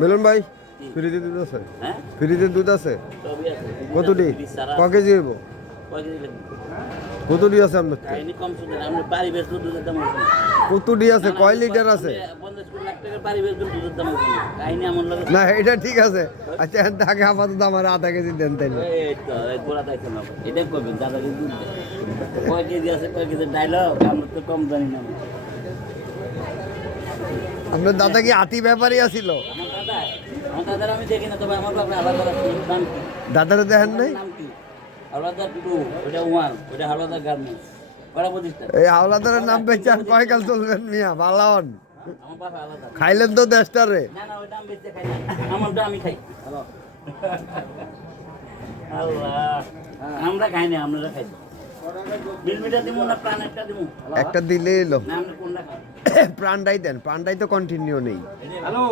মিলন ভাই ফ্রিজে দুধ আছে? ফ্রিজে দুধ আছে কতটি? ক কেজি হইব? কতটি আছে আপনার? কতটি আছে? কয় লিটার আছে? না এটা ঠিক আছে। আচ্ছা তাকে আপাতত আমার আধা কেজি দেন তাইলে। আপনার দাদা কি আতি ব্যাপারই আছিল? দাদারে দেখেন নাই? এই হাওলাদারের নাম বেচে আর কয়কাল চলবেন মিয়া? বালান খাইলেন তো দেশটারে। আমরা খাই না, আমরা খাই একটা দিলে এলো প্রাণটাই দেন, প্রাণটাই তো কন্টিনিউ নেই। হ্যালো